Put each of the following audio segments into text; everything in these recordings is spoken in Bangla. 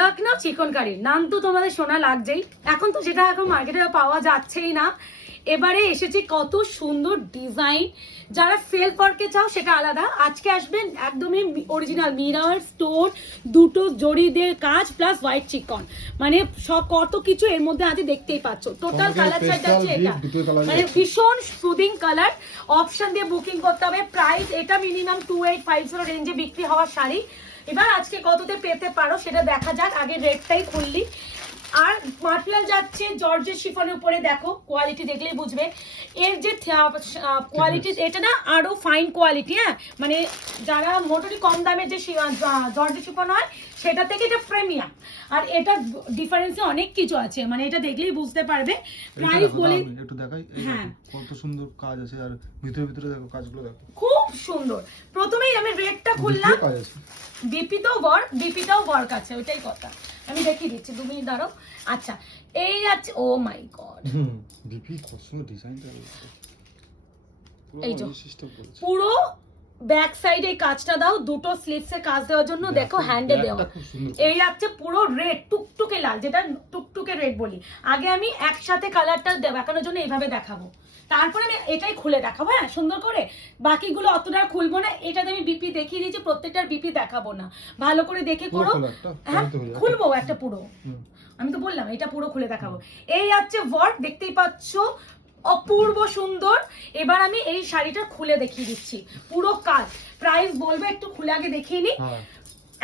লখনৌ চিকনকারি নাম তো তোমাদের শোনা লাগছেই, এখন তো যেটা এখন মার্কেটে পাওয়া যাচ্ছেই না। এবারে এসেছে কত সুন্দর ডিজাইন, যারা সেলফ ওয়ার্কে চাও সেটা আলাদা। আজকে আসবেন একদমই অরিজিনাল মিরর স্টোন, দুটো জড়ি দিয়ে কাজ প্লাস হোয়াইট চিকন, মানে সব কত কিছু এর মধ্যে আছে দেখতেই পাচ্ছ। টোটাল কালার চার্ট আছে এটা, মানে ভীষণ সুদিং কালার। অপশন দিয়ে বুকিং করতে হবে। প্রাইস এটা মিনিমাম 2850 রেঞ্জে বিক্রি হওয়ার শাড়ি। এবার আজকে কততে পেতে পারো সেটা দেখা যাক, আগে রেটটাই খুললি। আর মাটেরিয়াল যাচ্ছে জর্জের শিফনের উপরে, দেখো কোয়ালিটি দেখলেই বুঝবে এর যে কোয়ালিটি, এটা না আরো ফাইন কোয়ালিটি। হ্যাঁ, মানে যারা মোটামুটি কম দামের যে জর্জের শিফন হয় সেটা থেকে এটা প্রিমিয়াম। আর এটা ডিফারেন্সে অনেক কিছু আছে, মানে এটা দেখলেই বুঝতে পারবে। প্রাইস বলে একটু দেখাই, হ্যাঁ কত সুন্দর কাজ আছে, আর ভিতরে ভিতরে দেখো কাজগুলো দেখো খুব সুন্দর। প্রথমেই আমি রেটটা খুললাম। বিপিটাও ওয়ার্ক আছে, ওইটাই কথা। আমি দেখিয়ে দিচ্ছি, 2 মিনিট দাঁড়াও। আচ্ছা, এই আছে, ও মাই গড, বিপি কত সুন্দর ডিজাইনটা, এই যে পুরো ব্যাক সাইডে এই কাজটা দাও, দুটো স্লিভসে কাজ দেওয়ার জন্য দেখো হ্যান্ডে দেওয়া। এই আছে পুরো রেড টুকটুকে লাল, যেটা টুকটুকে রেড বলি। আগে আমি একসাথে কালারটা দেখানোর জন্য এইভাবে দেখাবো, তারপরে আমি এটাই খুলে দেখাবো। হ্যাঁ, সুন্দর করে। বাকিগুলো অতটা খুলবো না, এটাতে আমি বিপি দেখিয়ে দিয়েছি, প্রত্যেকটার বিপি দেখাবো না, ভালো করে দেখে করো। হ্যাঁ, খুলবো একটা পুরো, আমি তো বললাম এটা পুরো খুলে দেখাবো। এই আছে ওয়ার্ক, দেখতেই পাচ্ছ অপূর্ব সুন্দর। এবার আমি এই শাড়িটা খুলে দেখিয়ে দিচ্ছি পুরো কাজ। প্রাইস বলবে, একটু খুলে আগে দেখিয়ে নি।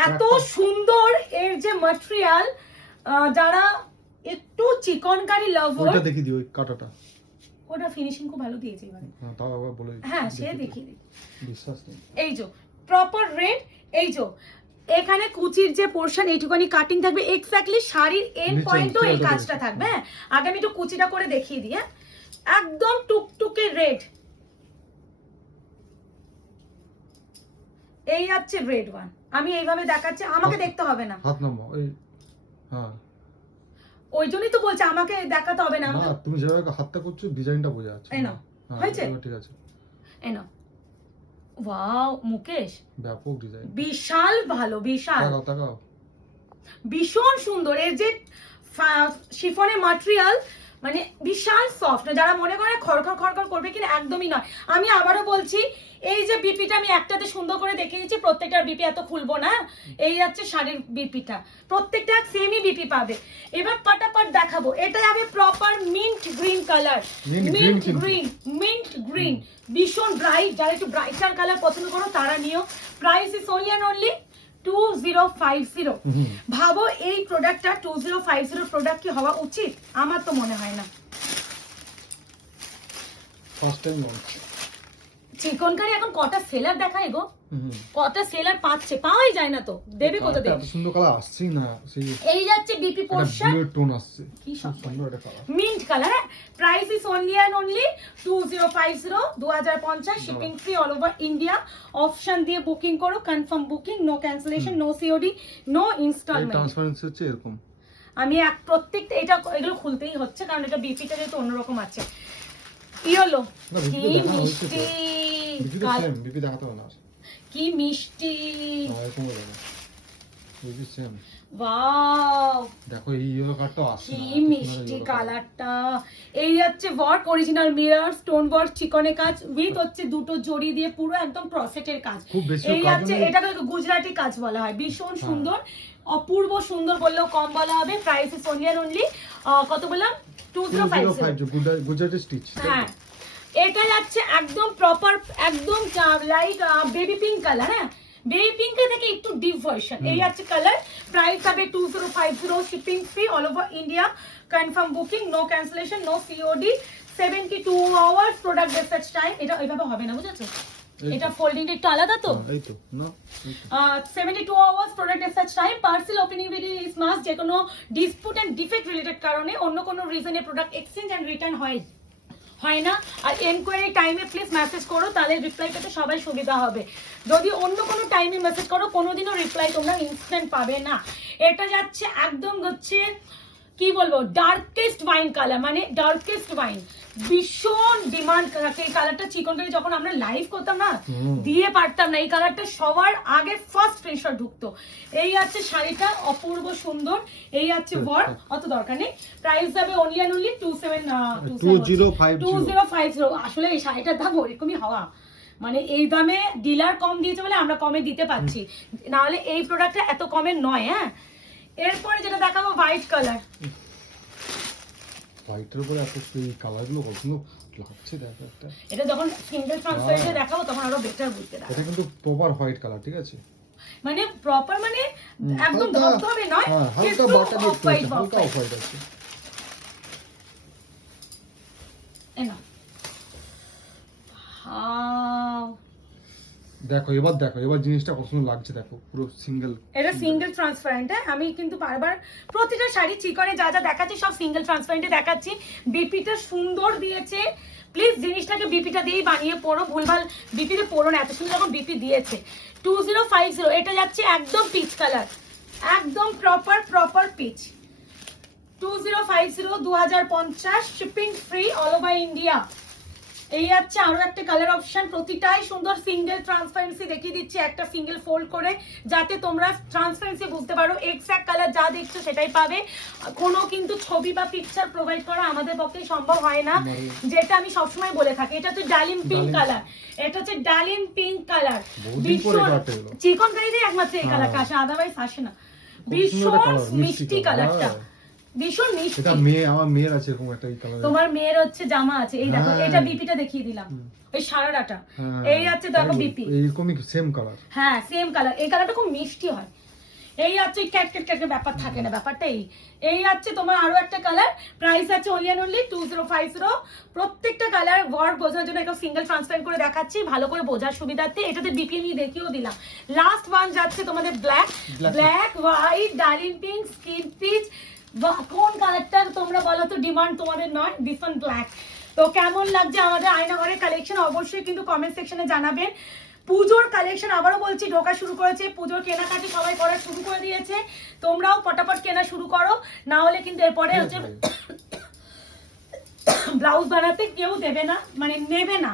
এত সুন্দর এর যে ম্যাটেরিয়াল, যারা একটু চিকনকারি লাভার, ওটা দেখিয়ে দিও, ওই কাটাটা, ওটা ফিনিশিং খুব ভালো দিয়েছে এবারে। হ্যাঁ, তাও আবার বলে, হ্যাঁ সে দেখিয়ে দিই। বিশ্বাস নেই। এই যে প্রপার রেড, এই যে এখানে কুচির যে পোরশন এইটুকুনি কাটিং থাকবে, এক্স্যাক্টলি শাড়ির এন্ড পয়েন্টও এই কাজটা থাকবে। হ্যাঁ, আগে আমি একটু কুচিটা করে দেখিয়ে দিই। হ্যাঁ, একদম টুকটুকে রেড। এই আছে রেড ওয়ান, আমি এইভাবে দেখাচ্ছি, আমাকে দেখতে হবে না। হাত নামো, এই হ্যাঁ, ওই জন্যই তো বলছি আমাকে দেখাতে হবে না। না, তুমি যেভাবে হাতটা করছো ডিজাইনটা বোঝা যাচ্ছে। এই নাও, হয়েছে, ঠিক আছে, এই নাও। ওয়াও মুকেশ, ব্যাপক ডিজাইন, বিশাল ভালো, বিশাল, তাকাও তাকাও, ভীষণ সুন্দর। এর যে শিফনের ম্যাটেরিয়াল মানে বিশাল সফট, যারা মনে করে খড়খড় খড়খড় করবে কিনা, একদমই নয়। আমি আবারও বলছি, এই যে বিপিটা আমি একটাতে সুন্দর করে দেখিয়ে দিচ্ছি, প্রত্যেকটার বিপি এত খুলবো না। এই যাচ্ছে শাড়ির বিপিটা, প্রত্যেকটা সেমই বিপি পাবে। এবার পাটাপাট দেখাবো। এটা হবে proper mint green colour, mint green, ভীষণ ব্রাইট। যারা একটু ব্রাইটার কালার পছন্দ করো তারা নিও। Price is only and only 2050। ভাবো এই প্রোডাক্টটা 2050 প্রোডাক্ট কি হওয়া উচিত? আমার তো মনে হয় না। ফার্স্ট টাইম লঞ্চ চিকনকারি এখন কটা সেলার দেখায় গো, কটা সেলার পাচ্ছে, পাওয়াই যায় না তো, দেবে কোথা থেকে? এত সুন্দর কালার আসছে না, এই যাচ্ছে বিপি পোরশন, ব্লু টোন আসছে, কি সুন্দর একটা colour, mint colour. Price is only and only 2050, 2050, shipping free all over India. Option দিয়ে বুকিং করো, confirm booking, no cancellation, no COD, no instalment. Transparency হচ্ছে এরকম। আমি প্রত্যেকটা এটা এগুলো খুলতেই হচ্ছে, কারণ এটা বিপিটা যেহেতু অন্যরকম আছে। ইয়েলো, কি মিষ্টি, বিপি দেখাতে হবে না, কি মিষ্টি, বুঝছেন? ওয়াও, দেখো এই ইয়েলো কালারটা আসছে, কি মিষ্টি কালারটা। এই হচ্ছে work, original mirror stone work, চিকনে কাজ উইথ হচ্ছে দুটো জড়ি দিয়ে পুরো একদম ক্রসেটের কাজ। এই হচ্ছে, এটাকে গুজরাটি কাজ বলা হয়, ভীষণ সুন্দর, অপূর্ব সুন্দর বললেও কম বলা হবে। Price is only and only কত বললাম, 2050, গুজরাটি স্টিচ। হ্যাঁ, এটা যাচ্ছে একদম প্রপার, একদম লাইট বেবি পিঙ্ক কালার। হ্যাঁ, বেবি পিঙ্কের থেকে একটু ডিপ ভার্সন। এই আছে কালার। প্রাইস হবে 2050, shipping free all over India, confirm booking, no cancellation, no COD, 72 hours product dispatch time. এটা এইভাবে হবে না, বুঝেছো? এটা ফোল্ডিংটা একটু আলাদা তো। এই তো না, 72 hours product dispatch time. Parcel opening video is must. যে কোনো ডিসপুট এন্ড ডিফেক্ট রিলেটেড কারণে অন্য কোনো রিজনে প্রোডাক্ট এক্সচেঞ্জ এন্ড রিটার্ন হয় না। আর এনকোয়ারি টাইমে প্লিজ মেসেজ করো, তাহলে রিপ্লাই পেতে সবাই সুবিধা হবে। যদি অন্য কোনো টাইমে মেসেজ করো, কোনোদিনও রিপ্লাই তোমরা ইনস্ট্যান্ট পাবে না। এটা যাচ্ছে একদম হচ্ছে কি বলবো, ডার্কেস্ট ওয়াইন কালার, মানে ডার্কেস্ট ওয়াইন, ভীষণ ডিমান্ড থাকে এই কালারটা। চিকনকারি যখন আমরা লাইভ করতাম না, দিয়ে পারতাম না, এই কালারটা সবার আগে ফার্স্ট প্রেশার ঢুকতো। এই আছে শাড়িটা, অপূর্ব সুন্দর। এই আছে বর, অত দরকার নেই। প্রাইস যাবে অনলি অ্যান্ড অনলি 2050। আসলে এই শাড়িটার দাম ওরকমই হওয়া, মানে এই দামে ডিলার কম দিয়েছে বলে আমরা কমে দিতে পারছি, না হলে এই প্রোডাক্টটা এত কমে নয়। হ্যাঁ, এরপরে যেটা দেখাবো হোয়াইট কালার। হোয়াইটের উপরে এত এই কালারগুলো কত সুন্দর লাগছে, দেখো একটা। এটা যখন সিঙ্গেল ট্রান্সপারেন্টে দেখাবো তখন আরো বেটার বুঝতে পারবে। এটা কিন্তু প্রপার হোয়াইট কালার, ঠিক আছে, মানে প্রপার, মানে একদম ধবধবে নয়, হালকা বাটা দিয়ে হালকা অফ হোয়াইট আছে। এনা দেখো এবার জিনিসটা কত সুন্দর লাগছে, দেখো পুরো সিঙ্গেল। এটা সিঙ্গেল ট্রান্সপারেন্ট। আমি কিন্তু বারবার প্রতিটা শাড়ি চিকনে যা যা দেখাচ্ছি সব সিঙ্গেল ট্রান্সপারেন্টে দেখাচ্ছি। বিপিটা সুন্দর দিয়েছে, প্লিজ জিনিসটাকে বিপিটা দিয়েই বানিয়ে পড়ো, ভুলভাল বিপিতে পড়ো না, এত সুন্দর যখন বিপি দিয়েছে। 2050, এটা যাচ্ছে একদম পিচ কালার, একদম proper peach. 2050 2050, shipping free all over India. এই আছে আরো একটা কালার অপশন, প্রতিটাই সুন্দর সিঙ্গেল ট্রান্সপারেন্সি দেখিয়ে দিচ্ছি একটা সিঙ্গেল ফোল্ড করে, যাতে তোমরা ট্রান্সপারেন্সি বুঝতে পারো। এক্সাক্ট কালার যা দেখছো সেটাই পাবে, কোনো কিন্তু ছবি বা পিকচার প্রোভাইড করা আমাদের পক্ষে সম্ভব হয় না, যেটা আমি সবসময় বলে থাকি। এটা হচ্ছে ডালিম পিঙ্ক কালার, এটা হচ্ছে ডালিম পিঙ্ক কালার, ভীষণ চিকনকারিতে একমাত্র এই কালারটা আসে, আদারওয়াইজ আসে না। ভীষণ মিষ্টি কালারটা, ভীষণ মিষ্টি। এটা মেয়ে, আমার মেয়ের আছে এরকম একটা এই কালার। তোমার মেয়ের হচ্ছে জামা আছে, এই দেখো, এটা বিপিটা দেখিয়ে দিলাম, ওই সারাটা। এই আছে দেখো বিপি, এইরকমই সেম কালার। হ্যাঁ সেম কালার, এই কালারটা খুব মিষ্টি হয়। এই আছে ক্যাটকেট ব্যাপার থাকে না, ব্যাপারটা এই আছে তোমার আরো একটা কালার। প্রাইস আছে অনলি এন্ড অনলি 2050। প্রত্যেকটা কালার ওয়ার্ক বোঝানোর জন্য একটা সিঙ্গেল ট্রান্সপারেন্ট করে দেখাচ্ছি ভালো করে বোঝার সুবিধার্থে। এটাতে বিপি নিয়ে দেখিয়েও দিলাম। লাস্ট ওয়ান যাচ্ছে তোমাদের black, white, darling pink, skin peach. কোন কালারটা তোমরা বলো তো ডিমান্ড তোমাদের নয়, দিস ওয়ান ব্ল্যাক। তো কেমন লাগছে আমাদের আয়নাঘরের কালেকশন অবশ্যই কিন্তু কমেন্ট সেকশনে জানাবেন। পুজোর কালেকশন আবারও বলছি ঢোকা শুরু করেছে, পুজোর কেনাকাটি সবাই করা শুরু করে দিয়েছে, তোমরাও ফটাফট কেনা শুরু করো, না হলে কিন্তু এরপরে হচ্ছে ব্লাউজ বানাতে কেউ দেবে না, মানে নেবে না।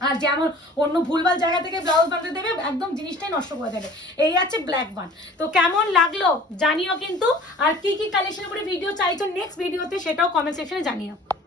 আর যেমন অন্য ভুলভাল জায়গা থেকে ব্লাউজ বানাতে দেবে, একদম জিনিসটাই নষ্ট করে দেবে। এই আছে ব্ল্যাক ওয়ান। তো কেমন লাগলো জানিও কিন্তু, আর কি কি কালেকশনের উপরে ভিডিও চাইছো নেক্সট ভিডিওতে সেটাও কমেন্ট সেকশনে জানিও।